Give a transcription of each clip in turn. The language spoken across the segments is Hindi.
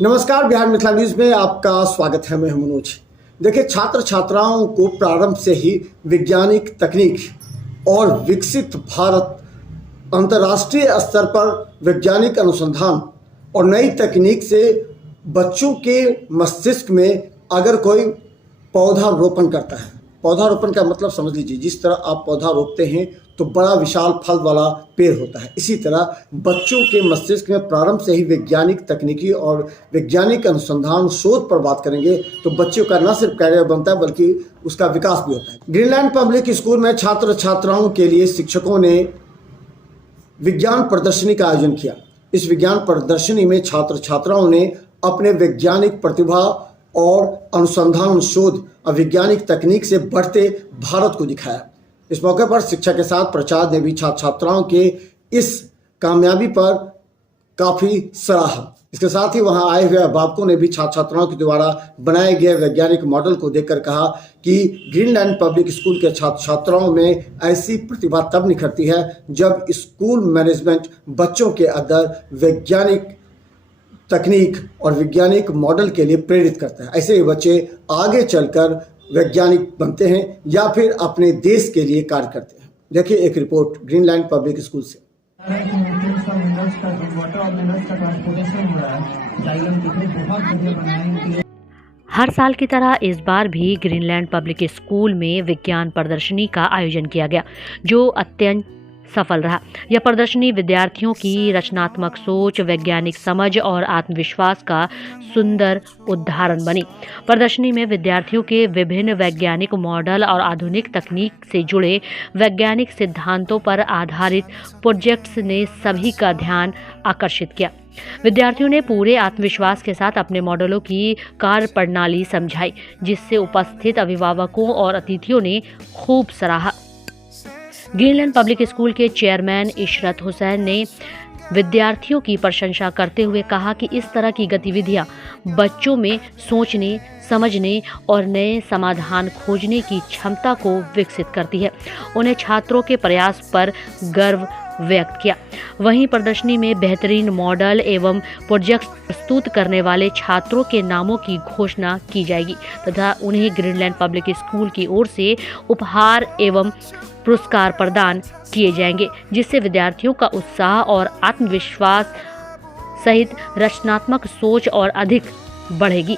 नमस्कार, बिहार मिथिला न्यूज में आपका स्वागत है। मैं हूं मनोज। देखिए, छात्र छात्राओं को प्रारंभ से ही वैज्ञानिक तकनीक और विकसित भारत, अंतर्राष्ट्रीय स्तर पर वैज्ञानिक अनुसंधान और नई तकनीक से बच्चों के मस्तिष्क में अगर कोई पौधारोपण करता है, पौधारोपण का मतलब समझ लीजिए, जिस तरह आप पौधा रोपते हैं तो बड़ा विशाल फल वाला पेड़ होता है, इसी तरह बच्चों के मस्तिष्क में प्रारंभ से ही वैज्ञानिक तकनीकी और वैज्ञानिक अनुसंधान शोध पर बात करेंगे तो बच्चों का न सिर्फ कैरियर बनता है बल्कि उसका विकास भी होता है। ग्रीनलैंड पब्लिक स्कूल में छात्र छात्राओं के लिए शिक्षकों ने विज्ञान प्रदर्शनी का आयोजन किया। इस विज्ञान प्रदर्शनी में छात्र छात्राओं ने अपने वैज्ञानिक प्रतिभा और अनुसंधान शोध और वैज्ञानिक तकनीक से बढ़ते भारत को दिखाया। इस मौके पर शिक्षा के साथ प्राचार्य ने भी छात्र छात्राओं के इस कामयाबी पर काफ़ी सराहा। इसके साथ ही वहां आए हुए अभिभावकों ने भी छात्र छात्राओं के द्वारा बनाए गए वैज्ञानिक मॉडल को देखकर कहा कि ग्रीनलैंड पब्लिक स्कूल के छात्र छात्राओं में ऐसी प्रतिभा तब निखरती है जब स्कूल मैनेजमेंट बच्चों के अंदर वैज्ञानिक तकनीक और वैज्ञानिक मॉडल के लिए प्रेरित करता है। ऐसे ही बच्चे आगे चलकर वैज्ञानिक बनते हैं या फिर अपने देश के लिए कार्य करते हैं। देखिए एक रिपोर्ट ग्रीनलैंड पब्लिक स्कूल से। हर साल की तरह इस बार भी ग्रीनलैंड पब्लिक स्कूल में विज्ञान प्रदर्शनी का आयोजन किया गया, जो अत्यंत सफल रहा। यह प्रदर्शनी विद्यार्थियों की रचनात्मक सोच, वैज्ञानिक समझ और आत्मविश्वास का सुंदर उदाहरण बनी। प्रदर्शनी में विद्यार्थियों के विभिन्न वैज्ञानिक मॉडल और आधुनिक तकनीक से जुड़े वैज्ञानिक सिद्धांतों पर आधारित प्रोजेक्ट्स ने सभी का ध्यान आकर्षित किया। विद्यार्थियों ने पूरे आत्मविश्वास के साथ अपने मॉडलों की कार्यप्रणाली समझाई, जिससे उपस्थित अभिभावकों और अतिथियों ने खूब सराहा। ग्रीनलैंड पब्लिक स्कूल के चेयरमैन इशरत हुसैन ने विद्यार्थियों की प्रशंसा करते हुए कहा कि इस तरह की गतिविधियां बच्चों में सोचने, समझने और नए समाधान खोजने की क्षमता को विकसित करती है। उन्हें छात्रों के प्रयास पर गर्व व्यक्त किया। वहीं प्रदर्शनी में बेहतरीन मॉडल एवं प्रोजेक्ट प्रस्तुत करने वाले छात्रों के नामों की घोषणा की जाएगी तथा उन्हें ग्रीनलैंड पब्लिक स्कूल की ओर से उपहार एवं पुरस्कार प्रदान किए जाएंगे, जिससे विद्यार्थियों का उत्साह और आत्मविश्वास सहित रचनात्मक सोच और अधिक बढ़ेगी।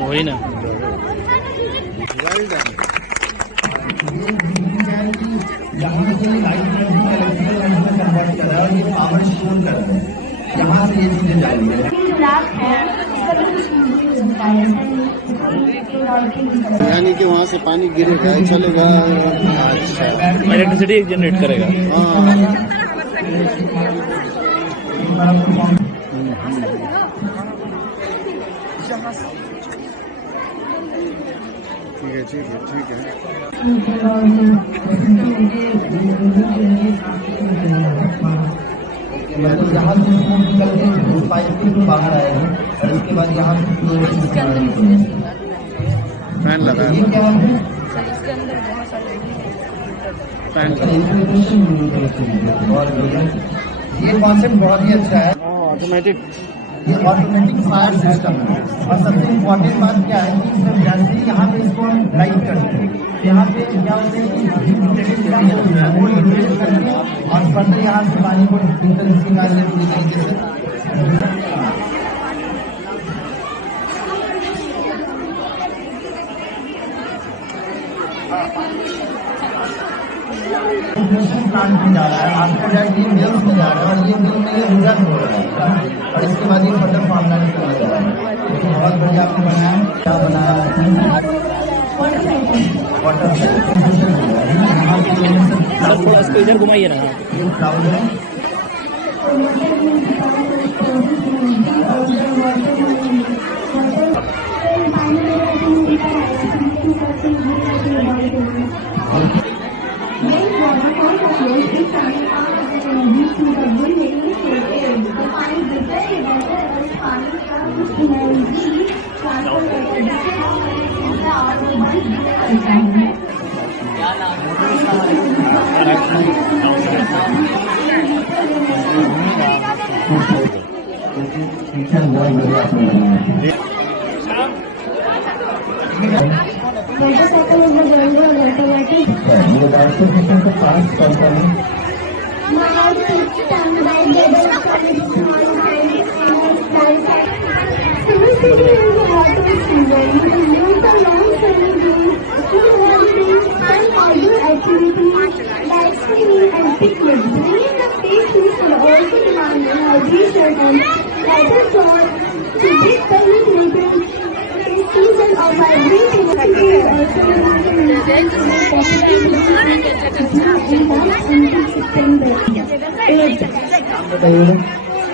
वही ना यानी कि वहाँ से पानी गिरेगा, चलेगा। अच्छा, इलेक्ट्रिसिटी जनरेट करेगा। ठीक है। मतलब यहाँ से स्कूल निकल के पाइप के बाहर आए हैं और इसके बाद यहाँ फैन लगा ये क्या बात है ये कॉन्सेप्ट बहुत ही अच्छा है। ऑटोमेटिक ये ऑटोमेटिक फायर सिस्टम है और सबसे इम्पोर्टेंट बात क्या है कि जब जैसे ही यहाँ पे इसको हम लाइट करते हैं यहाँ पे क्या होता है कि वो इंक्रीज करके और फर्दर यहाँ से पानी को निकल निकाल ले पूरी तरीके से। प्लांट में जा रहा है आपका ये मिल्स में जा रहा है और ये मिल में ये रिजल्ट हो रहा है और इसके बाद ये फर्दर फार्मूला निकल जा रहा है। बहुत बढ़िया आपने बनाया क्या बनाया सर थोड़ा इसको इधर घुमाइए ना।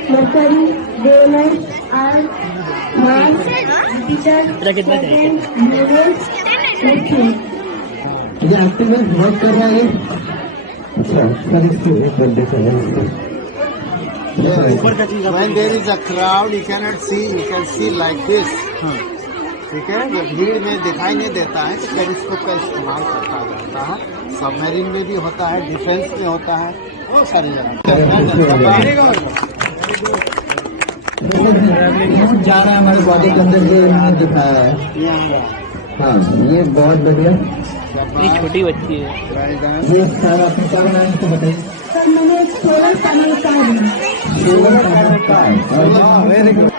Mercury, Venus, Earth, Mars, Jupiter, Saturn, Uranus, Neptune. ये एक्टिवेट वर्क कर रहा है। अच्छा सर इसको एक बंदे का है When there is a crowd, you cannot see. You can see like this. ठीक है, जब भीड़ में दिखाई नहीं देता है तो टेलीस्कोप का इस्तेमाल करता जाता है। सबमरीन में भी होता है, डिफेंस में होता है, बहुत सारी जगह जा रहा है हमारी बॉडी के अंदर ये यहाँ दिखाया है। हाँ ये बहुत बढ़िया। इतनी छोटी बच्ची है। ये सारा आपने क्या बनाया इसको बताइए। सर मैंने सोलर पैनल का वेरी गुड।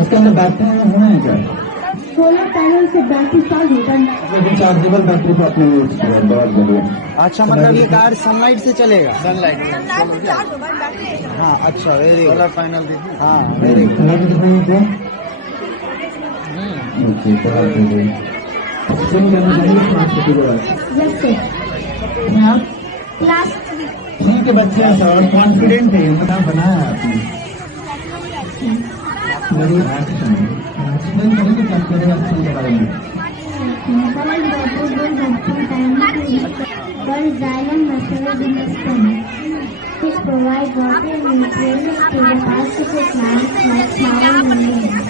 इसके अंदर बैटरी होना है क्या? सोलर पैनल से बैटरी चार्ज होता है। रिचार्जेबल बैटरी को आपने यूज किया, बहुत बढ़िया। अच्छा मतलब ये कार सनलाइट से चलेगा? सनलाइट। हाँ अच्छा वेरी गुड। सोलर पैनल हाँ वेरी गुड। क्लास ठीक है बच्चे और कॉन्फिडेंट है मतलब बनाया आपने। मेरी एक्शन एक्सप्लेन करेंगे क्या करेगा एक्शन के बारे में। Which provide water and nutrients to the parasitic plants like flower and leaves.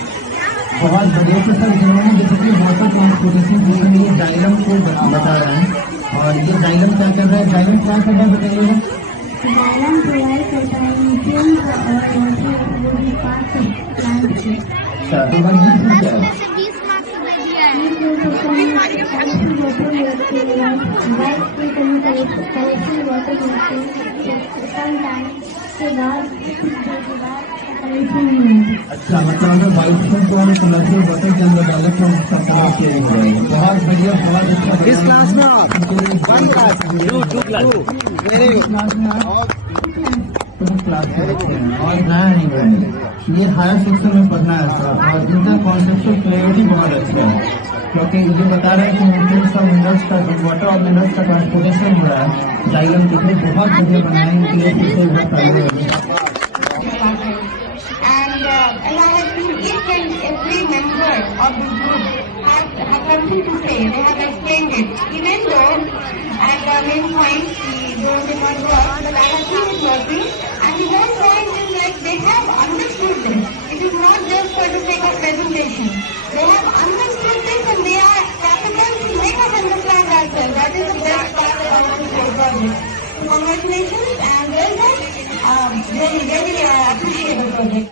बहुत बढ़िया से सर जिन्होंने बेसिकली वाटर ट्रांसपोर्टेशन जिसमें ये जाइलम को बता रहे हैं और ये जाइलम क्या कर रहा है? जाइलम क्या कर रहा है बताइएगा। Xylem provide करता है nutrients और water to the parts of plants. अच्छा तो भाई ये क्या है? अच्छा मतलब अगर बाइक को और कमर्शियल वाटर के अंदर डाले तो उसका प्रयोग किया जाएगा। बहुत बढ़िया बहुत अच्छा। किस क्लास में आप? 1 क्लास 2 क्लास वेरी क्लास में आप क्लास में हैं और नया नहीं बने ये हायर सेक्शन में पढ़ना है सर और इनका कॉन्सेप्चुअल क्लैरिटी बहुत अच्छा है क्योंकि ये बता रहे हैं कि न्यूट्रिएंट्स और मिनरल्स का वाटर और मिनरल्स का ट्रांसपोर्टेशन हो रहा है। जाइलम के लिए बहुत बढ़िया बनाए इनके लिए फिर से बहुत सारे And I have seen each and every member of the group have something to say. They have explained it. Even though at the main point we don't did not work, but I have seen it working. And the whole point is like they have understood this. It is not just for the sake of presentation. They have understood this and they are capital to make us understand ourselves. That is the best part of this whole project. So congratulations and well done. Really, really appreciate the project.